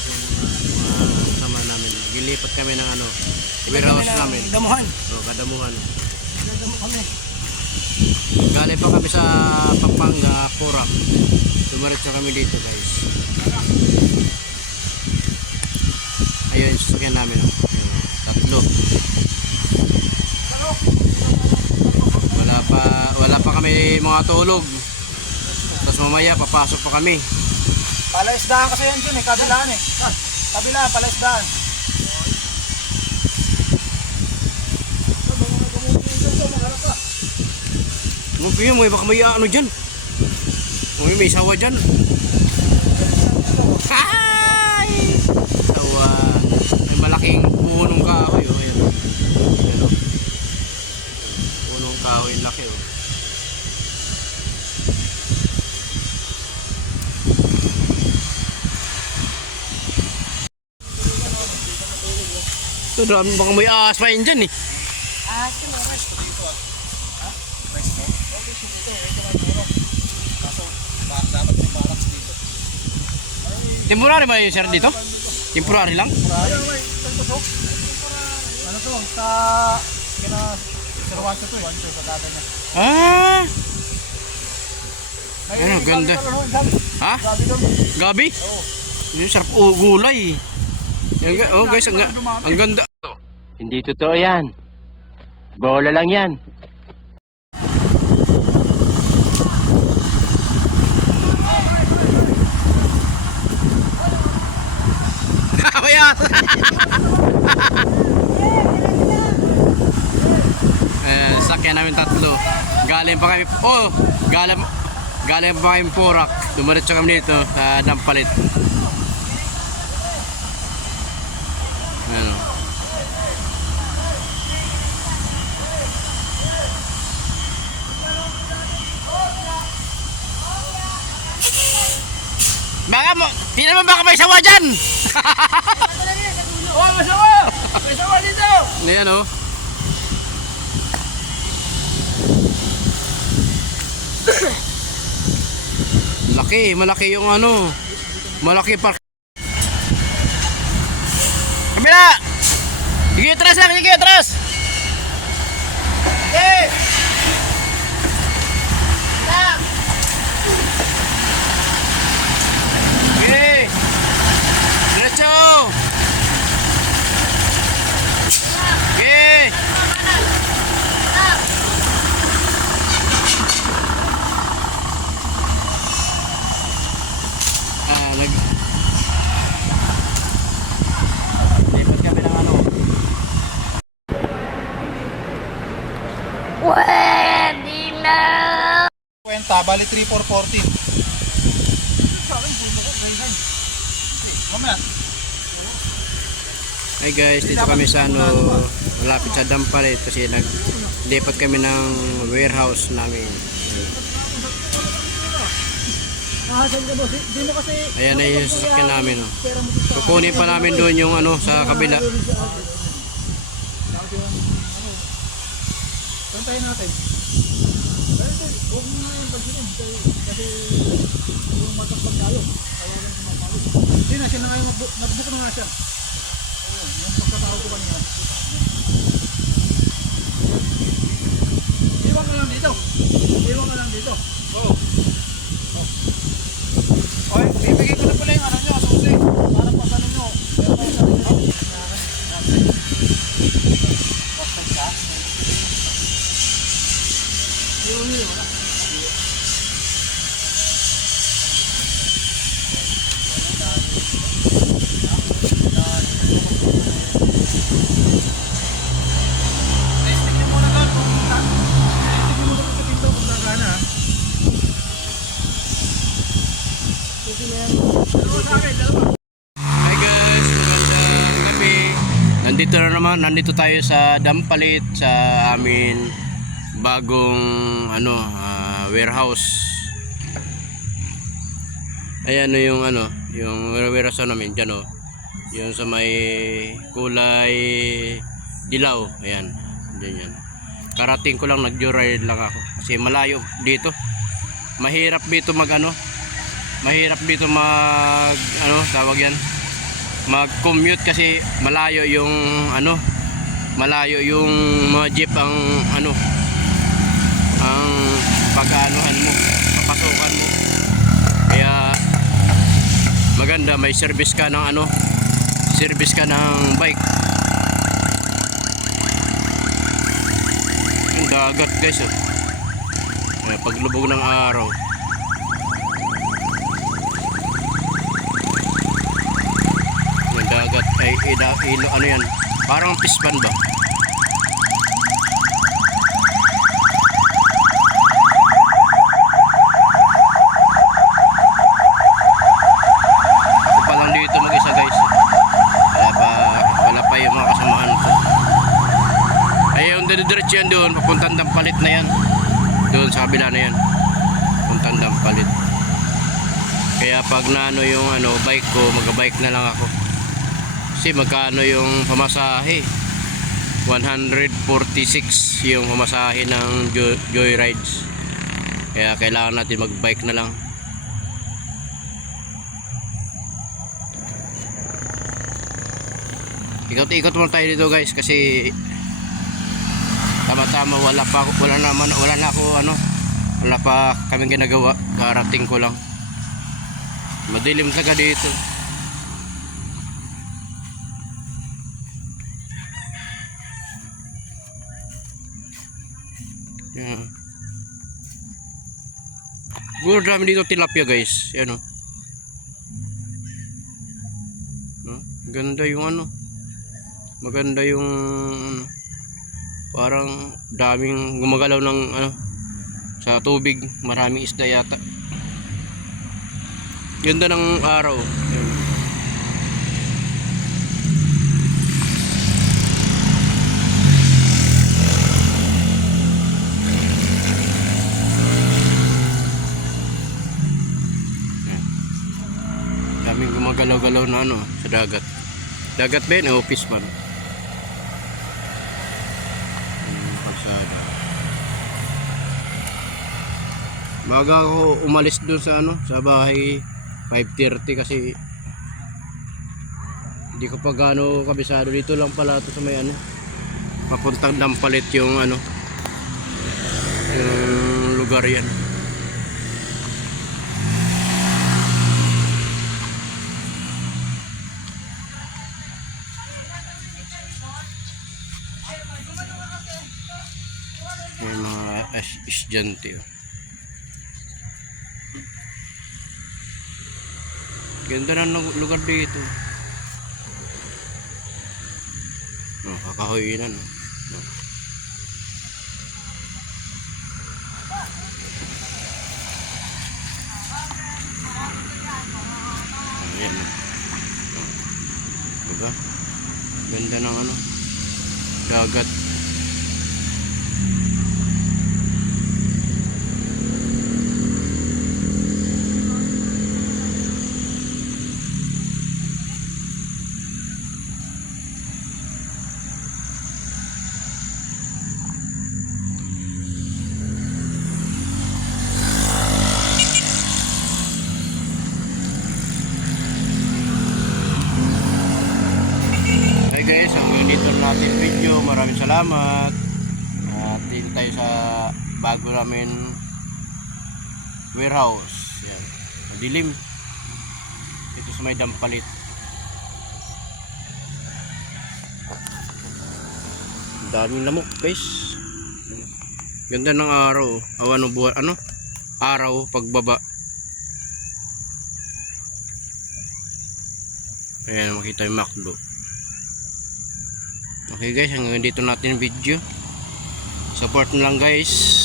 guys, yung mga kasama namin. Gilipat kami ng ano, warehouse namin. Damuhan. O, kadamuhan. Damo kami. Galing pa kami sa Pampanga, Porac. Dumiretso kami dito guys. Ayun, yung sasakyan namin. Oh. Ayun, tatlo. Wala pa kami mga tulog. Tapos mamaya papasok pa kami. Palaisdaan kasi yan dun eh, kabilaan eh. Kabila, palaisdaan. Mabigyan mo, baka may ano dyan. May sawa dyan. Hi! Sawa. May malaking punong kahoy. Oh. Ayan. Ayan, oh. Punong kahoy, laki oh. Ito dami, baka may ahas pa yun dyan eh. Ahas yun, ahas. Dito ah. Ha? Resto? Okay, dito. Ito lang puro. Kaso, dapat may barracks dito. Temporary ba yun sir dito? Temporary lang? Ano to? Sa... Kina... Sirwanso to eh. Pagkada niya. Ah! Ano, ganda. Ha? Gabi doon. Gabi? Oo. Yung sarap gulay. Yan, oh guys, ang ganda. Hindi totoo yan. Bola lang yan. Mayat! Sakyan namin tatlo. Galing pa kami, galing pa kami Porac. Dumiretso kami dito sa Dampalit. Ano? Baka mo, di naman baka may sawa dyan! Oh, may sawa! May sawa dito! Ayan o. Malaki yung ano. Malaki park. Kamila! Sige, atras lang, sige, atras! Eh! Okay. Diretso. Okay. Lipat kami ng ano. Pwede na! Kwenta, bali 3,414. Sa akin, puno ko, kailan. Mamaya. Hi guys, dito kami sa ano, malapit sa Dampalit kasi naglipat kami ng warehouse namin. Nakasan ka boss, di mo kasi... Ayan na yung sasakyan namin. Oh. Kukunin pa namin doon yung ano sa kabila. Tantayin natin. Huwag mo na yung pansinin kasi yung matapag tayo. Tawagan sa mga palit. Hindi na siya na ngayon, nag-book na nga siya. Yung pagkatao ko kanina. Iwan ka lang dito. Iwan ka lang dito. Oo. Okay, bibigay ko na pala yung ano nyo, susi. Para pa sa ano nyo. Pero may isa rin. Bakit ka? Wala. Testing nyo muna doon kung testing nyo muna sa pinto kung gagana. Susi na yan. Dalawa sa akin, dalawa. Hi guys, magandang gabi. Nandito tayo sa Dampalit sa amin bagong ano warehouse. Ayan yung ano, yung warehouse namin diyan oh. Yung sa may kulay dilaw, ayan. Diyan yan. Karating ko lang, nag-joyride lang ako kasi malayo dito. Mahirap dito mag ano. Mahirap dito mag ano, tawag yan. mag-commute kasi malayo yung ano, malayo yung mga jeep ang ano, ang pag-anuhan mo, papasukan mo. Kaya maganda may service ka ng ano, service ka ng bike. Ang dagat guys oh. Paglubog ng araw. Yung dagat ay ano yan, parang pispan ba? Ako pa lang dito mag-isa guys. Wala pa yung mga kasamahan ko. Ay yung diretso yan doon, papuntang Dampalit na yan. Doon sa kabila na yan, papuntang Dampalit. Kaya pag naano yung ano, bike ko, mag-bike na lang ako. Kasi magkano yung pamasahe? 146 yung pamasahe ng Joyrides. Kaya kailangan natin mag-bike na lang. Ikot-ikot muna tayo dito guys kasi tama-tama wala pa ako wala pa kaming ginagawa, karating ko lang. Madilim talaga dito. Yan. Siguro dami dito tilapia guys. Yan o. Ganda yung ano. Maganda yung parang daming gumagalaw ng ano sa tubig. Maraming isda yata. Ganda ng araw. Yan. Daming gumagalaw-galaw na ano sa dagat. Dagat ba yun? Office man. Kalsada. Maga ako umalis dun sa ano, sa bahay 5:30 kasi hindi ko pa gaano kabisado. Dito lang pala ito sa may ano, papuntang Dampalit yung ano, yung lugar yan. May mga estudyante oh. Ganda ng lugar dito. Oh, kakahuinan oh. Oh. Ayan oh. Diba? Ganda ng ano, dagat. Guys, hanggang dito natin video. Maraming salamat. At tayo sa bago namin warehouse. Yan. Madilim. Ito sa may Dampalit. Daming lamok guys. Ganda ng araw. Awan ng buwan. Ano? Araw pagbaba. Ayan, makita yung makdo. Okay guys, hanggang dito natin video. Support na lang guys.